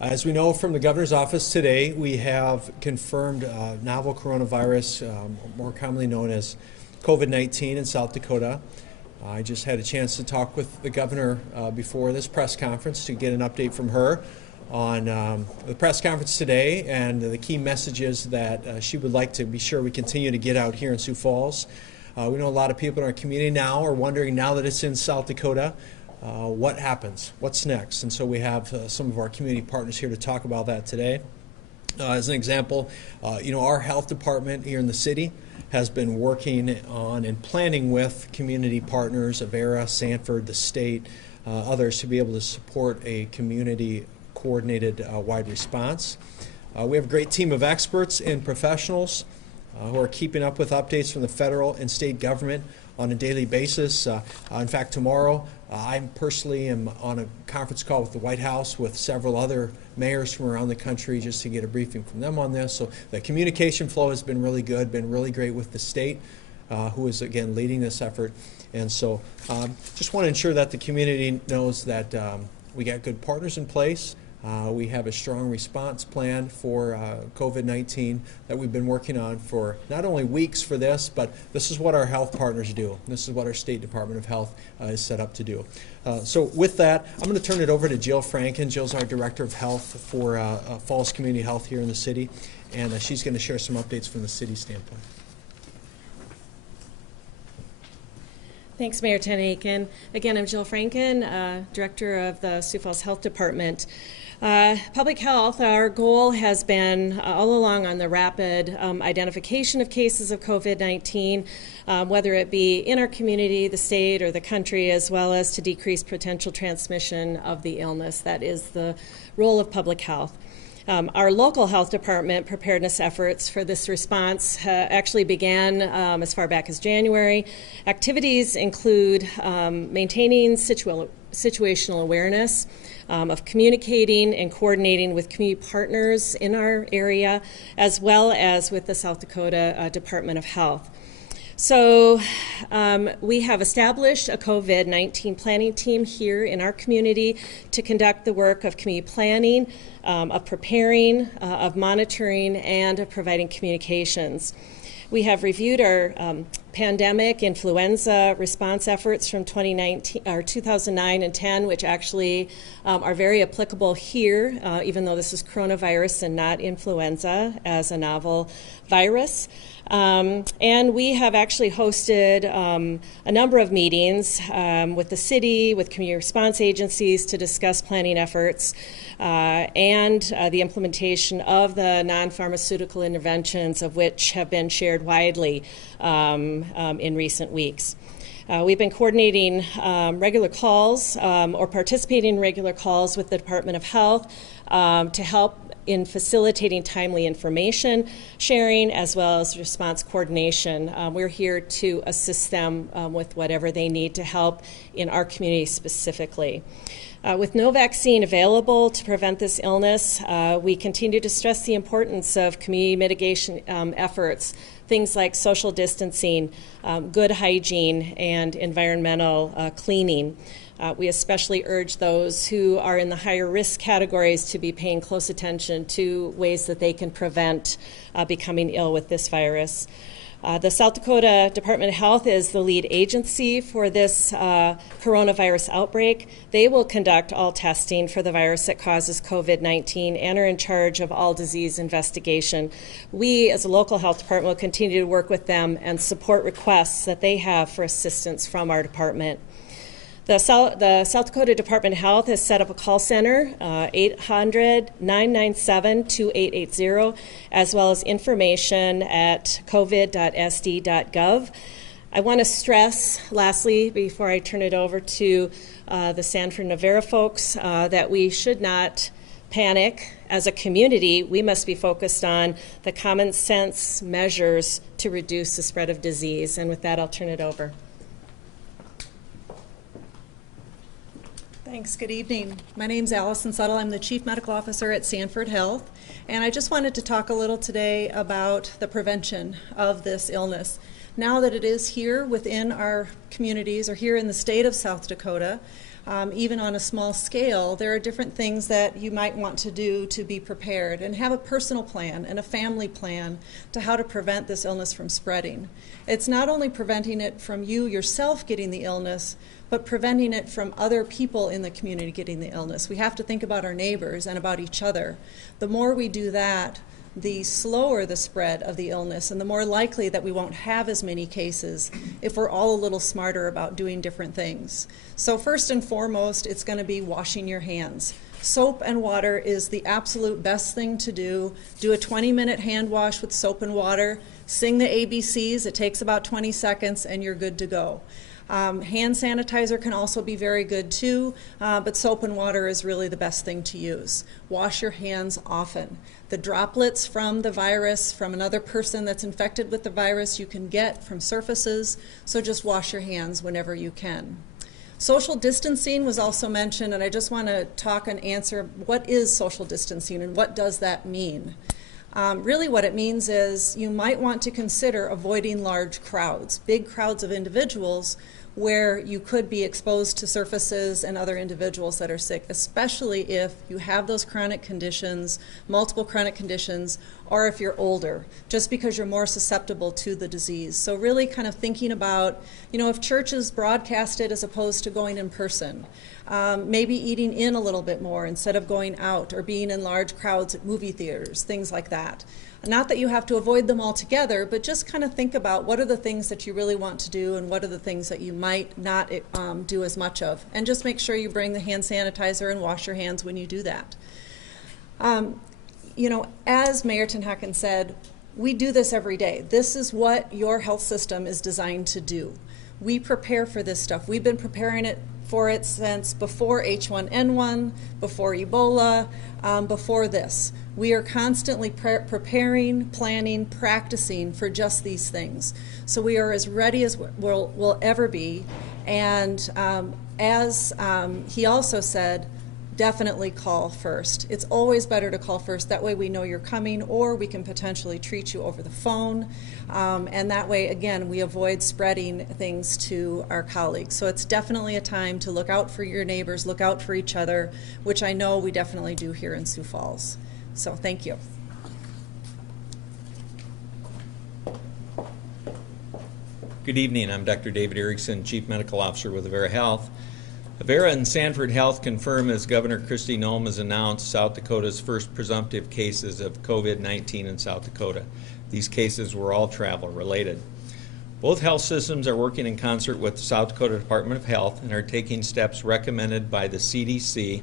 As we know from the governor's office today, we have confirmed novel coronavirus, more commonly known as COVID-19 in South Dakota. I just had a chance to talk with the governor before this press conference to get an update from her on the press conference today and the key messages that she would like to be sure we continue to get out here in Sioux Falls. We know a lot of people in our community now are wondering, now that it's in South Dakota, what happens? What's next? And so we have some of our community partners here to talk about that today. As an example, our health department here in the city has been working on and planning with community partners, Avera, Sanford, the state, others to be able to support a community coordinated wide response. We have a great team of experts and professionals who are keeping up with updates from the federal and state government on a daily basis. In fact, tomorrow I personally am on a conference call with the White House with several other mayors from around the country just to get a briefing from them on this. So the communication flow has been really good, been really great with the state, who is again leading this effort. And so just want to ensure that the community knows that we got good partners in place. We have a strong response plan for COVID-19 that we've been working on for not only weeks for this, but this is what our health partners do. This is what our State Department of Health is set up to do. So with that, I'm going to turn it over to Jill Franken. Jill's our Director of Health for Falls Community Health here in the city, and she's going to share some updates from the city standpoint. Thanks, Mayor Tenaiken. Again, I'm Jill Franken, Director of the Sioux Falls Health Department. Public health, our goal has been all along on the rapid identification of cases of COVID-19, whether it be in our community, the state, or the country, as well as to decrease potential transmission of the illness. That is the role of public health. Our local health department preparedness efforts for this response actually began as far back as January. Activities include maintaining situational awareness, of communicating and coordinating with community partners in our area, as well as with the South Dakota Department of Health. So we have established a COVID-19 planning team here in our community to conduct the work of community planning, of preparing, of monitoring, and of providing communications. We have reviewed our pandemic influenza response efforts from 2009 and 10, which actually are very applicable here, even though this is coronavirus and not influenza as a novel virus. And we have actually hosted a number of meetings with the city, with community response agencies to discuss planning efforts and the implementation of the non-pharmaceutical interventions, of which have been shared widely in recent weeks. We've been coordinating regular calls or participating in regular calls with the Department of Health to help in facilitating timely information sharing as well as response coordination. We're here to assist them with whatever they need to help in our community specifically. With no vaccine available to prevent this illness, we continue to stress the importance of community mitigation efforts, things like social distancing, good hygiene, and environmental cleaning. We especially urge those who are in the higher risk categories to be paying close attention to ways that they can prevent becoming ill with this virus. The South Dakota Department of Health is the lead agency for this coronavirus outbreak. They will conduct all testing for the virus that causes COVID-19 and are in charge of all disease investigation. We, as a local health department, will continue to work with them and support requests that they have for assistance from our department. The South Dakota Department of Health has set up a call center, 800-997-2880, as well as information at covid.sd.gov. I want to stress, lastly, before I turn it over to the Sanford and Avera folks, that we should not panic. As a community, we must be focused on the common sense measures to reduce the spread of disease. And with that, I'll turn it over. Thanks. Good evening. My name's Allison Suttle. I'm the Chief Medical Officer at Sanford Health, and I just wanted to talk a little today about the prevention of this illness. Now that it is here within our communities or here in the state of South Dakota, even on a small scale, there are different things that you might want to do to be prepared and have a personal plan and a family plan to how to prevent this illness from spreading. It's not only preventing it from you yourself getting the illness, but preventing it from other people in the community getting the illness. We have to think about our neighbors and about each other. The more we do that, the slower the spread of the illness and the more likely that we won't have as many cases if we're all a little smarter about doing different things. So first and foremost, it's going to be washing your hands. Soap and water is the absolute best thing to do. Do a 20-minute hand wash with soap and water. Sing the ABCs. It takes about 20 seconds and you're good to go. Hand sanitizer can also be very good too, but soap and water is really the best thing to use. Wash your hands often. The droplets from the virus, from another person that's infected with the virus, you can get from surfaces, so just wash your hands whenever you can. Social distancing was also mentioned, and I just want to talk and answer what is social distancing and what does that mean. Really what it means is you might want to consider avoiding large crowds, big crowds of individuals where you could be exposed to surfaces and other individuals that are sick, especially if you have those chronic conditions, multiple chronic conditions, or if you're older, just because you're more susceptible to the disease. So really kind of thinking about, if church is broadcasted as opposed to going in person, maybe eating in a little bit more instead of going out, or being in large crowds at movie theaters, things like that. Not that you have to avoid them altogether, but just kind of think about what are the things that you really want to do and what are the things that you might not do as much of. And just make sure you bring the hand sanitizer and wash your hands when you do that. As Mayor Tenhaken said, we do this every day. This is what your health system is designed to do. We prepare for this stuff. We've been preparing for it since before H1N1, before Ebola, before this. We are constantly preparing, planning, practicing for just these things. So we are as ready as we'll ever be. And as he also said, definitely call first. It's always better to call first. That way we know you're coming, or we can potentially treat you over the phone. And that way, again, we avoid spreading things to our colleagues. So it's definitely a time to look out for your neighbors, look out for each other, which I know we definitely do here in Sioux Falls. So thank you. Good evening. I'm Dr. David Erickson, Chief Medical Officer with Avera Health. Avera and Sanford Health confirm, as Governor Kristi Noem has announced, South Dakota's first presumptive cases of COVID-19 in South Dakota. These cases were all travel related. Both health systems are working in concert with the South Dakota Department of Health and are taking steps recommended by the CDC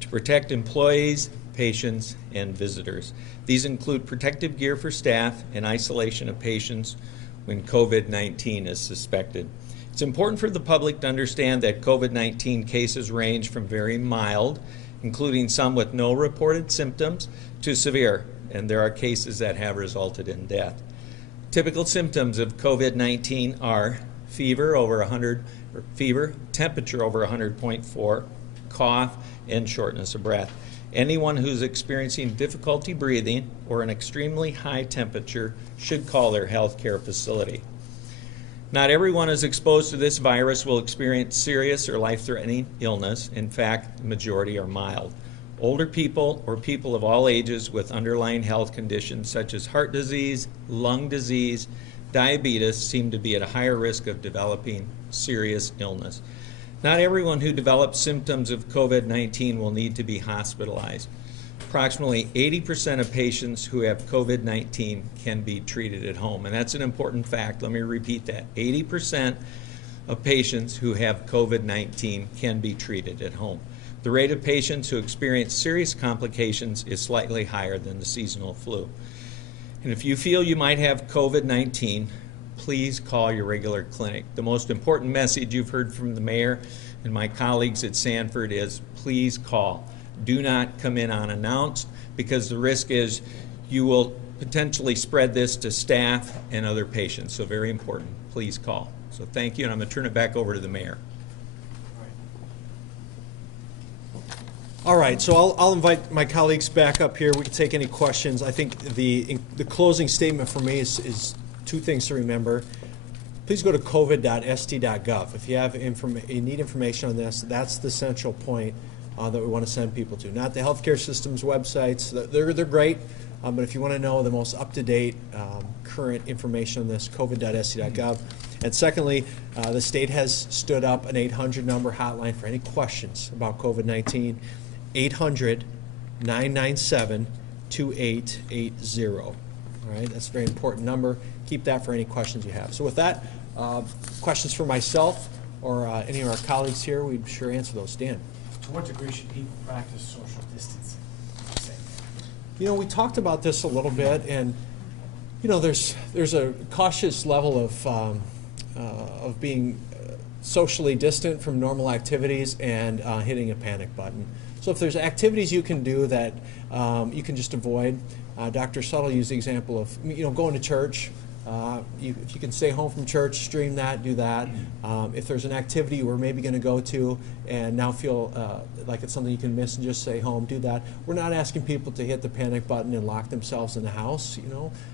to protect employees, patients, and visitors. These include protective gear for staff and isolation of patients when COVID-19 is suspected. It's important for the public to understand that COVID-19 cases range from very mild, including some with no reported symptoms, to severe, and there are cases that have resulted in death. Typical symptoms of COVID-19 are fever over 100, or fever, temperature over 100.4, cough, and shortness of breath. Anyone who's experiencing difficulty breathing or an extremely high temperature should call their healthcare facility. Not everyone who's exposed to this virus will experience serious or life-threatening illness. In fact, the majority are mild. Older people or people of all ages with underlying health conditions such as heart disease, lung disease, diabetes seem to be at a higher risk of developing serious illness. Not everyone who develops symptoms of COVID-19 will need to be hospitalized. Approximately 80% of patients who have COVID-19 can be treated at home, and that's an important fact. Let me repeat that. 80% of patients who have COVID-19 can be treated at home. The rate of patients who experience serious complications is slightly higher than the seasonal flu. And if you feel you might have COVID-19, please call your regular clinic. The most important message you've heard from the mayor and my colleagues at Sanford is please call. Do not come in unannounced, because the risk is you will potentially spread this to staff and other patients. So very important, please call. So thank you, and I'm going to turn it back over to the mayor. All right, so I'll invite my colleagues back up here. We can take any questions. I think the closing statement for me is two things to remember. please go to covid.st.gov. If you have you need information on this, that's the central point that we want to send people to. Not the healthcare system's websites. They're great, but if you want to know the most up-to-date current information on this, covid.st.gov. And secondly, the state has stood up an 800 number hotline for any questions about COVID-19, 800-997-2880. All right, that's a very important number. Keep that for any questions you have. So with that, questions for myself or any of our colleagues here, we'd sure answer those. Dan. To what degree should people practice social distancing? You know, we talked about this a little bit, and you know, there's a cautious level of being socially distant from normal activities and hitting a panic button. So if there's activities you can do that you can just avoid, Dr. Suttle used the example of going to church. If you can stay home from church, stream that, do that. If there's an activity you were maybe going to go to and now feel like it's something you can miss and just stay home, do that. We're not asking people to hit the panic button and lock themselves in the house,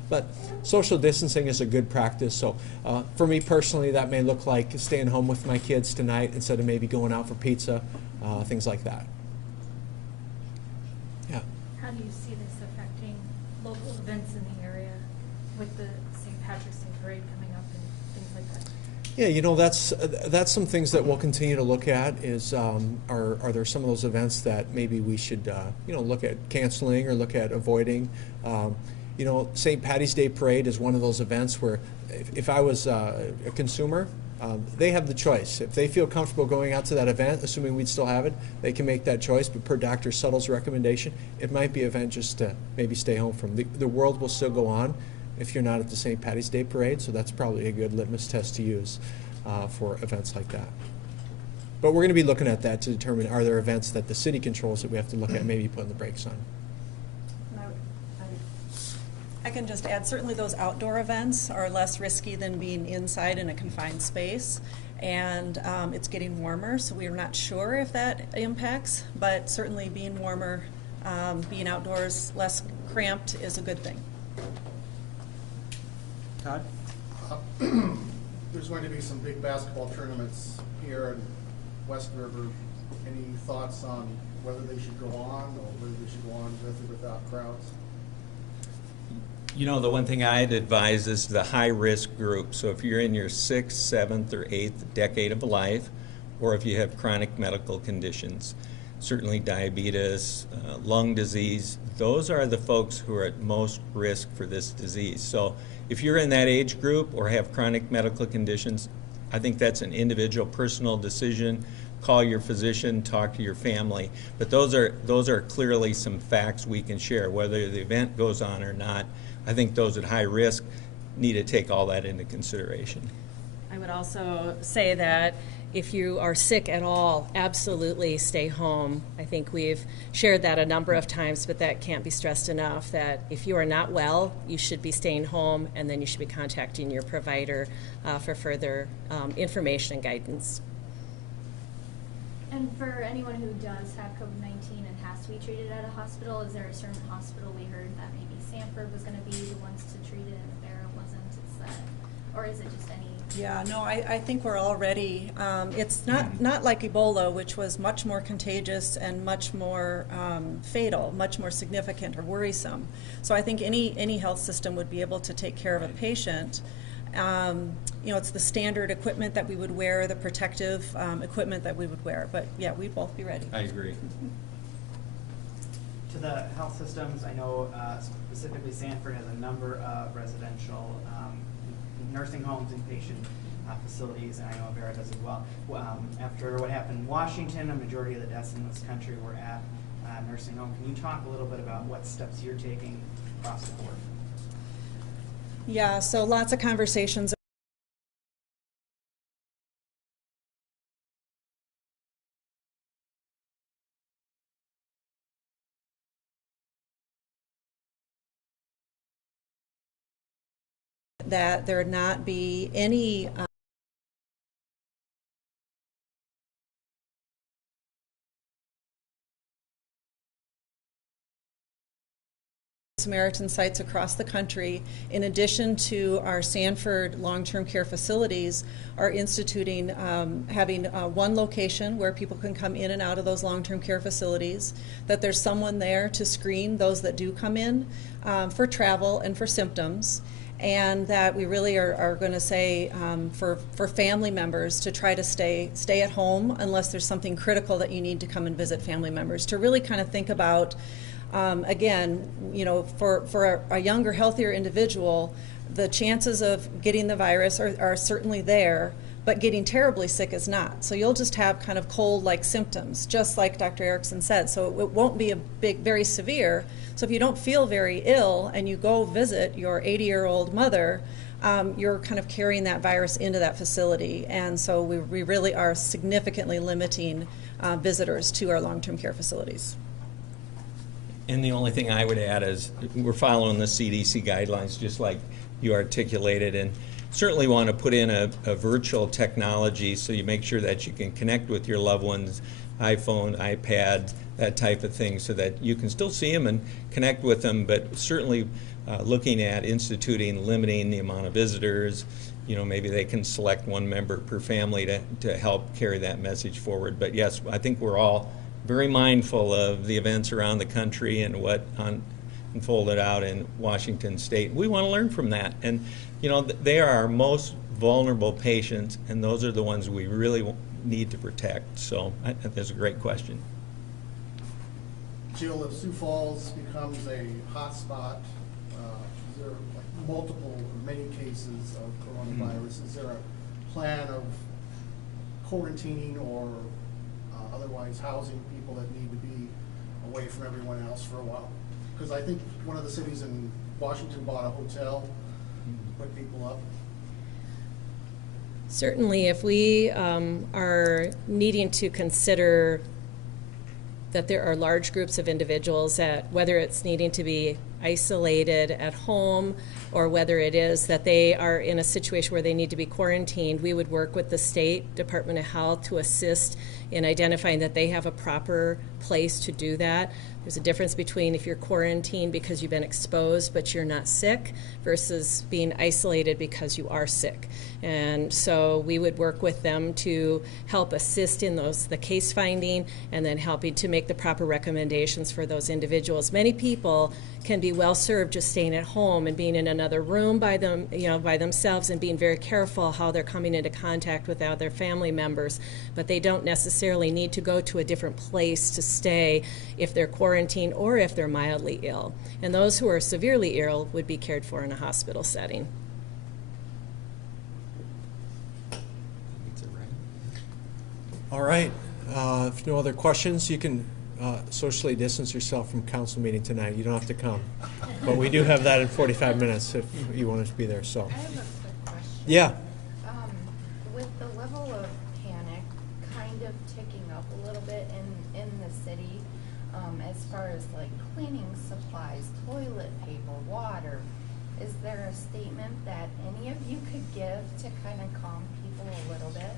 but social distancing is a good practice. So for me personally, that may look like staying home with my kids tonight instead of maybe going out for pizza, things like that. Yeah. How do you see this affecting local events in the area with the St. Patrick's Day parade coming up and things like that? Yeah, that's some things that we'll continue to look at. Is are there some of those events that maybe we should look at canceling or look at avoiding? St. Patty's Day parade is one of those events where if I was a consumer, they have the choice. If they feel comfortable going out to that event, assuming we'd still have it, they can make that choice. But per Dr. Suttle's recommendation, it might be an event just to maybe stay home from. The world will still go on if you're not at the St. Patty's Day parade, so that's probably a good litmus test to use for events like that. But we're going to be looking at that to determine, are there events that the city controls that we have to look at, maybe putting the brakes on. I can just add, certainly those outdoor events are less risky than being inside in a confined space. And it's getting warmer, so we're not sure if that impacts, but certainly being warmer, being outdoors, less cramped is a good thing. Todd? There's going to be some big basketball tournaments here in West River. Any thoughts on whether they should go on or whether they should go on with or without crowds? The one thing I'd advise is the high-risk group. So if you're in your 6th, 7th, or 8th decade of life, or if you have chronic medical conditions, certainly diabetes, lung disease, those are the folks who are at most risk for this disease. So if you're in that age group or have chronic medical conditions, I think that's an individual personal decision. Call your physician, talk to your family. But those are clearly some facts we can share, whether the event goes on or not. I think those at high risk need to take all that into consideration. I would also say that if you are sick at all, absolutely stay home. I think we've shared that a number of times, but that can't be stressed enough, that if you are not well, you should be staying home, and then you should be contacting your provider for further information and guidance. And for anyone who does have COVID-19 and has to be treated at a hospital, is there a certain hospital? We heard that maybe Sanford was going to be the ones to treat it and Vera wasn't. Is that, or is it just any? Yeah, no, I think we're already, it's not like Ebola, which was much more contagious and much more fatal, much more significant or worrisome. So I think any health system would be able to take care of a patient. It's the standard equipment that we would wear, the protective equipment that we would wear. But yeah, we'd both be ready. I agree. To the health systems, I know specifically Sanford has a number of residential nursing homes, inpatient facilities, and I know Vera does as well. After what happened in Washington, a majority of the deaths in this country were at nursing home. Can you talk a little bit about what steps you're taking across the board? Yeah, so lots of conversations that there not be any Samaritan sites across the country, in addition to our Sanford long-term care facilities, are instituting having one location where people can come in and out of those long-term care facilities, that there's someone there to screen those that do come in for travel and for symptoms, and that we really are going to say for family members to try to stay at home unless there's something critical that you need to come and visit family members, to really kind of think about, again, you know, for a younger, healthier individual, the chances of getting the virus are certainly there, but getting terribly sick is not. So you'll just have kind of cold-like symptoms, just like Dr. Erickson said. So it won't be very severe. So if you don't feel very ill and you go visit your 80-year-old mother, you're kind of carrying that virus into that facility. And so we really are significantly limiting visitors to our long-term care facilities. And the only thing I would add is we're following the CDC guidelines just like you articulated, and certainly want to put in a virtual technology so you make sure that you can connect with your loved ones, iPhone, iPad, that type of thing, so that you can still see them and connect with them, but certainly looking at instituting, limiting the amount of visitors. You know, maybe they can select one member per family to help carry that message forward. But yes, I think we're all very mindful of the events around the country and what unfolded out in Washington State. We want to learn from that. And, you know, they are our most vulnerable patients, and those are the ones we really need to protect. So that's a great question. Jill, if Sioux Falls becomes a hot spot, is there like multiple or many cases of coronavirus? Is there a plan of quarantining or otherwise housing people that need to be away from everyone else for a while? Because I think one of the cities in Washington bought a hotel, put people up. Certainly, if we are needing to consider that there are large groups of individuals that, whether it's needing to be isolated at home or whether it is that they are in a situation where they need to be quarantined, we would work with the State Department of Health to assist in identifying that they have a proper place to do that. There's a difference between if you're quarantined because you've been exposed but you're not sick versus being isolated because you are sick. And so we would work with them to help assist in the case finding and then helping to make the proper recommendations for those individuals. Many people can be well served just staying at home and being in another room by themselves and being very careful how they're coming into contact with other family members, but they don't necessarily need to go to a different place to stay if they're quarantined or if they're mildly ill. And those who are severely ill would be cared for in a hospital setting. All right. If no other questions, you can socially distance yourself from council meeting tonight. You don't have to come. But we do have that in 45 minutes if you want us to be there. So. I have a quick question. Yeah. With the level of panic kind of ticking up a little bit in the city, as far as like cleaning supplies, toilet paper, water, is there a statement that any of you could give to kind of calm people a little bit?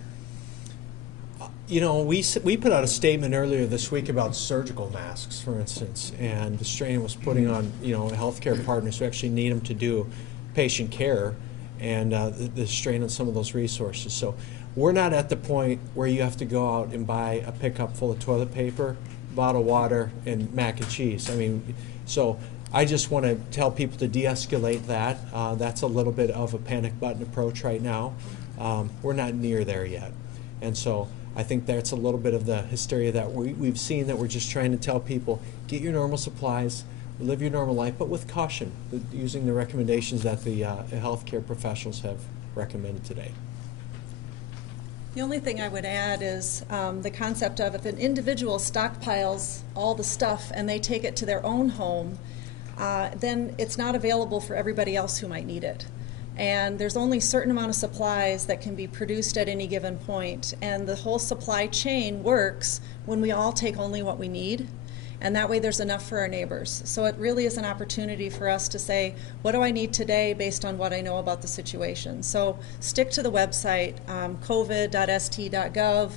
You know, we put out a statement earlier this week about surgical masks, for instance, and the strain was putting on, you know, healthcare partners who actually need them to do patient care, and the strain on some of those resources. So we're not at the point where you have to go out and buy a pickup full of toilet paper, bottled water, and mac and cheese. I mean, so I just want to tell people to de-escalate that. That's a little bit of a panic button approach right now. We're not near there yet. And so I think that's a little bit of the hysteria that we've seen, that we're just trying to tell people, get your normal supplies, live your normal life, but with caution, using the recommendations that the healthcare professionals have recommended today. The only thing I would add is the concept of if an individual stockpiles all the stuff and they take it to their own home, then it's not available for everybody else who might need it. And there's only a certain amount of supplies that can be produced at any given point. And the whole supply chain works when we all take only what we need. And that way there's enough for our neighbors. So it really is an opportunity for us to say, what do I need today based on what I know about the situation? So stick to the website, covid.st.gov.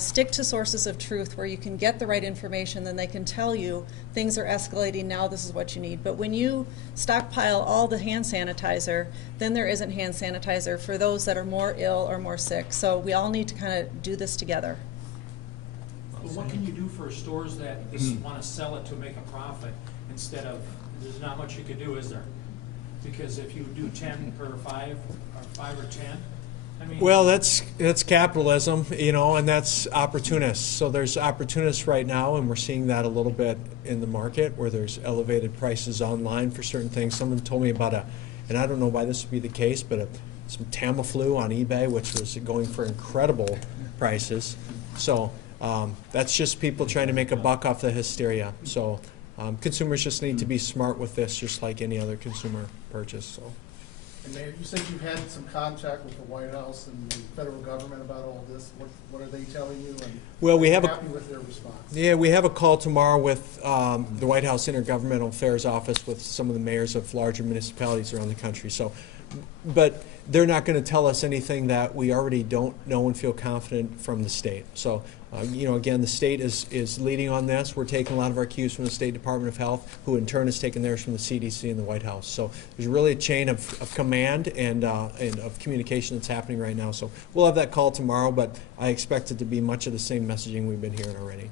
Stick to sources of truth where you can get the right information, then they can tell you things are escalating now, this is what you need. But when you stockpile all the hand sanitizer, then there isn't hand sanitizer for those that are more ill or more sick. So we all need to kind of do this together. But what can you do for stores that just want to sell it to make a profit instead of, there's not much you could do, is there? Because if you do 10 per 5 or 10, I mean. Well, that's capitalism, you know, and that's opportunists. So there's opportunists right now, and we're seeing that a little bit in the market where there's elevated prices online for certain things. Someone told me about and I don't know why this would be the case, but some Tamiflu on eBay, which was going for incredible prices. So that's just people trying to make a buck off the hysteria. So consumers just need to be smart with this, just like any other consumer purchase. So. And Mayor, you said you've had some contact with the White House and the federal government about all this. What are they telling you? And well, we have happy with their response? Yeah, we have a call tomorrow with the White House Intergovernmental Affairs Office with some of the mayors of larger municipalities around the country. So, but they're not going to tell us anything that we already don't know and feel confident from the state. So, you know, again, the state is leading on this. We're taking a lot of our cues from the State Department of Health, who in turn is taking theirs from the CDC and the White House. So there's really a chain of command and of communication that's happening right now. So we'll have that call tomorrow, but I expect it to be much of the same messaging we've been hearing already.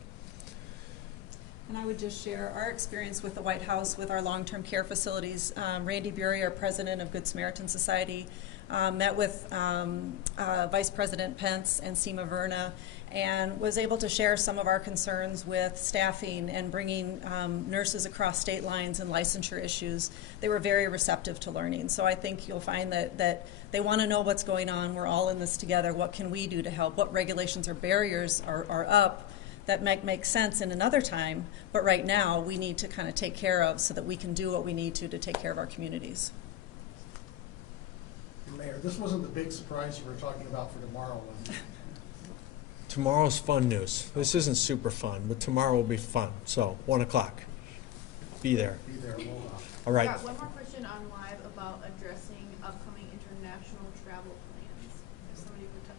And I would just share our experience with the White House with our long-term care facilities. Randy Bury, our president of Good Samaritan Society, met with Vice President Pence and Seema Verna, and was able to share some of our concerns with staffing and bringing nurses across state lines and licensure issues. They were very receptive to learning. So I think you'll find that they want to know what's going on. We're all in this together. What can we do to help? What regulations or barriers are up that might make sense in another time, but right now we need to kind of take care of so that we can do what we need to take care of our communities. Mayor, this wasn't the big surprise you were talking about for tomorrow, was it? Tomorrow's fun news. This isn't super fun, but tomorrow will be fun. So 1 o'clock. Be there. Be there. We'll, All right. Got one more question on live about addressing upcoming international travel plans. If somebody would touch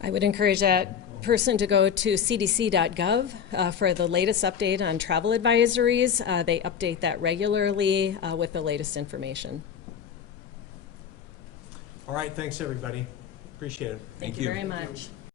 on. I would encourage that person to go to cdc.gov for the latest update on travel advisories. They update that regularly with the latest information. All right. Thanks, everybody. Appreciate it. Thank you very much.